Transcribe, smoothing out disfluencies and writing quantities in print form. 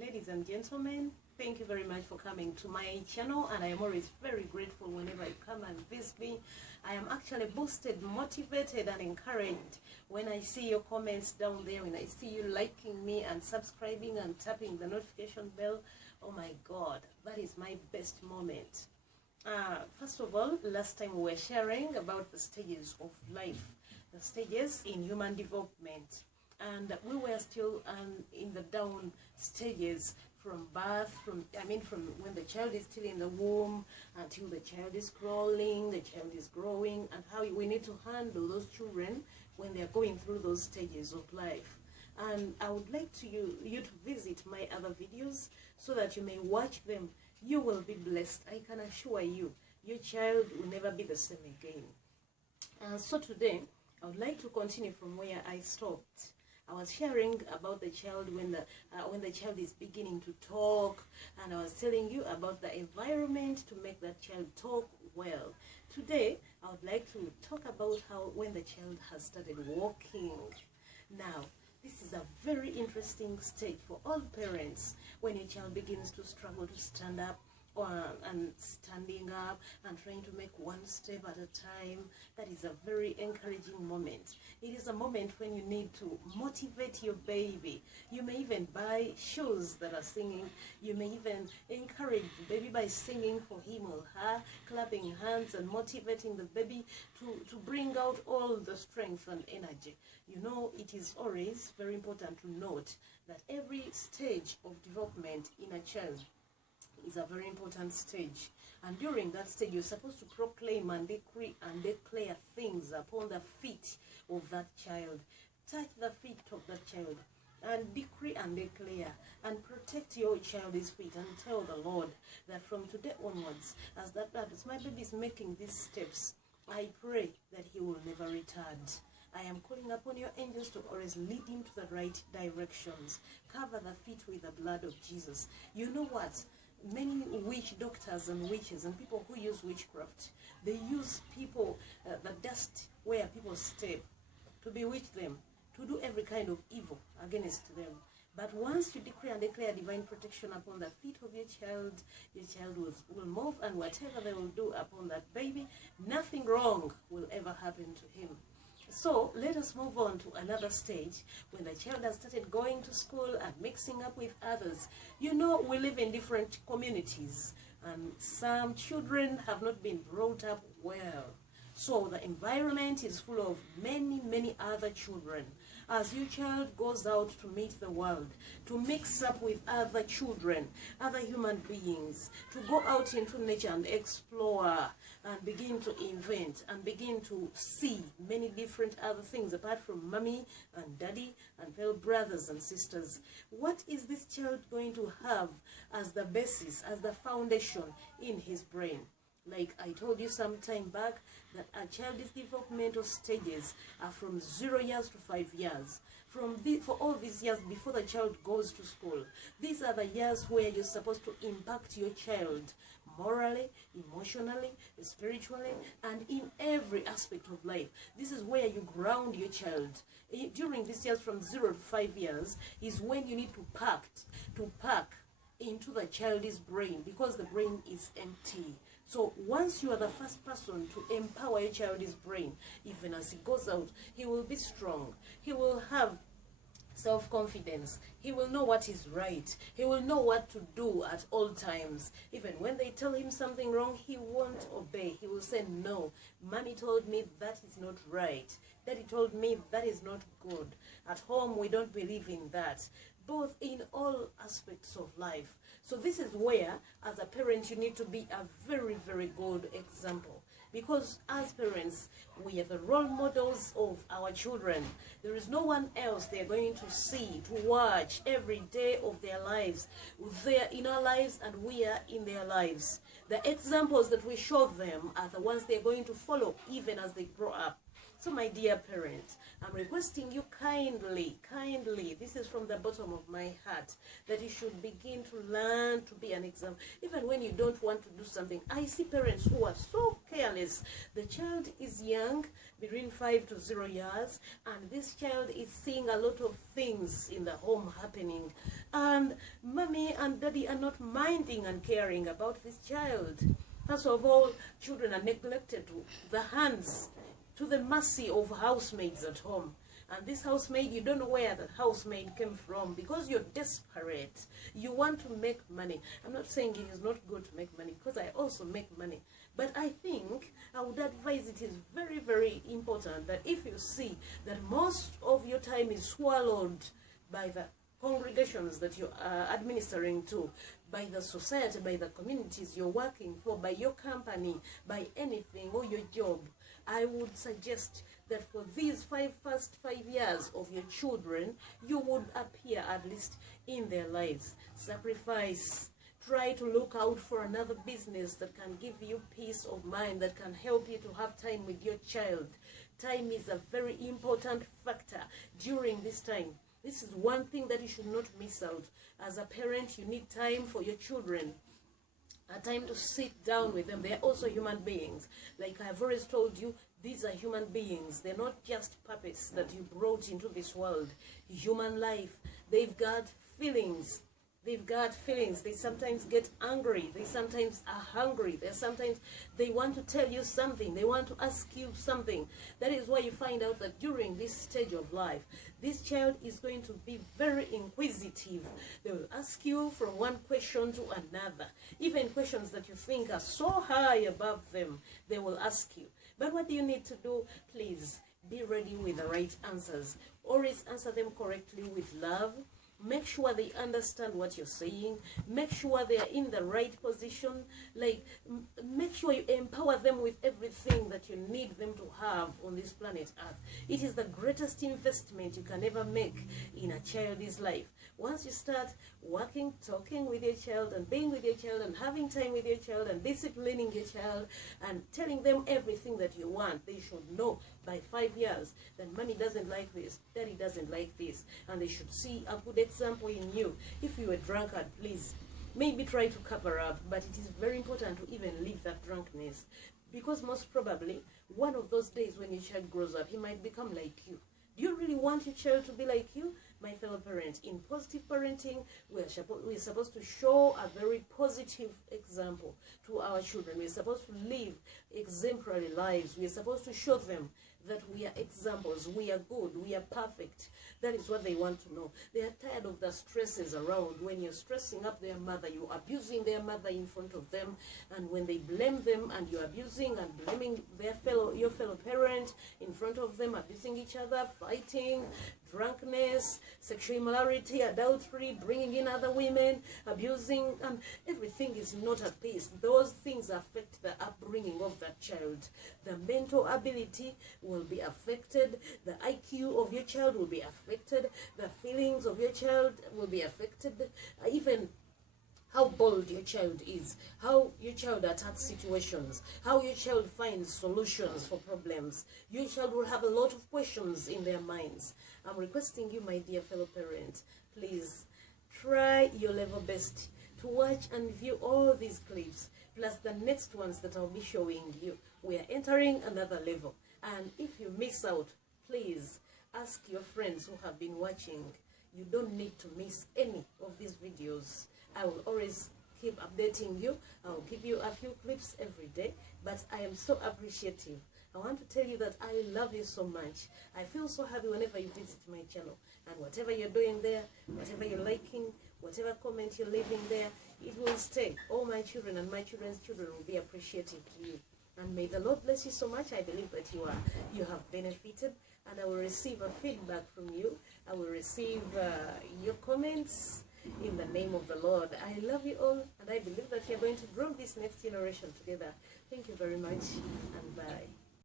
Ladies and gentlemen, thank you very much for coming to my channel, and I am always very grateful whenever you come and visit me. I am actually boosted, motivated and encouraged when I see your comments down there, when I see you liking me and subscribing and tapping the notification bell. Oh my God, that is my best moment. First of all, last time we were sharing about the stages of life, the stages in human development. And we were still in the down stages from birth, from when the child is still in the womb until the child is crawling, the child is growing, and how we need to handle those children when they are going through those stages of life. And I would like you to visit my other videos so that you may watch them. You will be blessed. I can assure you, your child will never be the same again. So today, I would like to continue from where I stopped. I was sharing about the child when the child is beginning to talk, and I was telling you about the environment to make that child talk well. Today, I would like to talk about how when the child has started walking. Now, this is a very interesting stage for all parents when a child begins to struggle to stand up and standing up and trying to make one step at a time. That is a very encouraging moment. It is a moment when you need to motivate your baby. You may even buy shoes that are singing. You may even encourage the baby by singing for him or her, clapping hands and motivating the baby to bring out all the strength and energy. You know, it is always very important to note that every stage of development in a child is a very important stage, and during that stage you're supposed to proclaim and decree and declare things upon the feet of that child. Touch the feet of that child and decree and declare and protect your child's feet, and tell the Lord that from today onwards, as my baby is making these steps, I pray that he will never retard. I am calling upon your angels to always lead him to the right directions. Cover the feet with the blood of Jesus. You know what? Many witch doctors and witches and people who use witchcraft, they use people, the dust where people step, to bewitch them, to do every kind of evil against them. But once you decree and declare divine protection upon the feet of your child will move, and whatever they will do upon that baby, nothing wrong will ever happen to him. So let us move on to another stage when the child has started going to school and mixing up with others. You know, we live in different communities, and some children have not been brought up well. So the environment is full of many other children. As your child goes out to meet the world, to mix up with other children, other human beings, to go out into nature and explore and begin to invent and begin to see many different other things apart from mommy and daddy and fellow brothers and sisters. What is this child going to have as the basis, as the foundation in his brain? Like I told you some time back, that a child's developmental stages are from 0 years to 5 years. For all these years before the child goes to school, these are the years where you're supposed to impact your child morally, emotionally, spiritually, and in every aspect of life. This is where you ground your child. During these years from 0 to 5 years is when you need to pack into the child's brain, because the brain is empty. So once you are the first person to empower your child's brain, even as he goes out, he will be strong. He will have self-confidence. He will know what is right. He will know what to do at all times. Even when they tell him something wrong, he won't obey. He will say, no, mommy told me that is not right. Daddy told me that is not good. At home, we don't believe in that. Both in all aspects of life. So this is where, as a parent, you need to be a very good example. Because as parents, we are the role models of our children. There is no one else they are going to see, to watch every day of their lives. They are in our lives and we are in their lives. The examples that we show them are the ones they are going to follow even as they grow up. So my dear parents, I'm requesting you kindly, this is from the bottom of my heart, that you should begin to learn to be an example. Even when you don't want to do something, I see parents who are so careless. The child is young, between 5 to 0 years, and this child is seeing a lot of things in the home happening, and mommy and daddy are not minding and caring about this child. First of all, children are neglected to the hands, to the mercy of housemaids at home. And this housemaid, you don't know where that housemaid came from, because you're desperate. You want to make money. I'm not saying it is not good to make money, because I also make money. But I think I would advise it is very, very important that if you see that most of your time is swallowed by the congregations that you are administering to, by the society, by the communities you're working for, by your company, by anything, or your job, I would suggest that for these first 5 years of your children, you would appear at least in their lives. Sacrifice. Try to look out for another business that can give you peace of mind, that can help you to have time with your child. Time is a very important factor during this time. This is one thing that you should not miss out. As a parent, you need time for your children. A time to sit down with them. They are also human beings. Like I've always told you, these are human beings. They're not just puppets that you brought into this world. Human life. They've got feelings. They've got feelings. They sometimes get angry. They sometimes are hungry. Sometimes they want to tell you something. They want to ask you something. That is why you find out that during this stage of life, this child is going to be very inquisitive. They will ask you from one question to another. Even questions that you think are so high above them, they will ask you. But what do you need to do? Please be ready with the right answers. Always answer them correctly with love. Make sure they understand what you're saying. Make sure they are in the right position. Like, make sure you empower them with everything that you need them to have on this planet Earth. It is the greatest investment you can ever make in a child's life. Once you start working, talking with your child, and being with your child, and having time with your child, and disciplining your child, and telling them everything that you want, they should know by 5 years that mommy doesn't like this, daddy doesn't like this, and they should see a good example in you. If you were drunkard, please, maybe try to cover up, but it is very important to even leave that drunkenness, because most probably, one of those days when your child grows up, he might become like you. Do you really want your child to be like you? My fellow parents, in positive parenting, we're supposed to show a very positive example to our children. We're supposed to live exemplary lives. We're supposed to show them that we are examples, we are good, we are perfect. That is what they want to know. They are tired of the stresses around. When you're stressing up their mother, you're abusing their mother in front of them, and when they blame them and you're abusing and blaming your fellow parent in front of them, abusing each other, fighting, drunkenness, sexual immorality, adultery, bringing in other women, abusing, and everything is not at peace. Those things affect the upbringing of that child. The mental ability will be affected, the IQ of your child will be affected, the feelings of your child will be affected, even how bold your child is, how your child attacks situations, how your child finds solutions for problems. Your child will have a lot of questions in their minds. I'm requesting you, my dear fellow parents, please try your level best to watch and view all these clips, plus the next ones that I'll be showing you. We are entering another level. And if you miss out, please ask your friends who have been watching. You don't need to miss any of these videos. I will always keep updating you. I will give you a few clips every day, but I am so appreciative. I want to tell you that I love you so much. I feel so happy whenever you visit my channel. And whatever you're doing there, whatever you're liking, whatever comment you're leaving there, it will stay. All my children and my children's children will be appreciative to you. And may the Lord bless you so much. I believe that you have benefited, and I will receive a feedback from you. I will receive your comments in the name of the Lord. I love you all, and I believe that you're going to grow this next generation together. Thank you very much, and bye.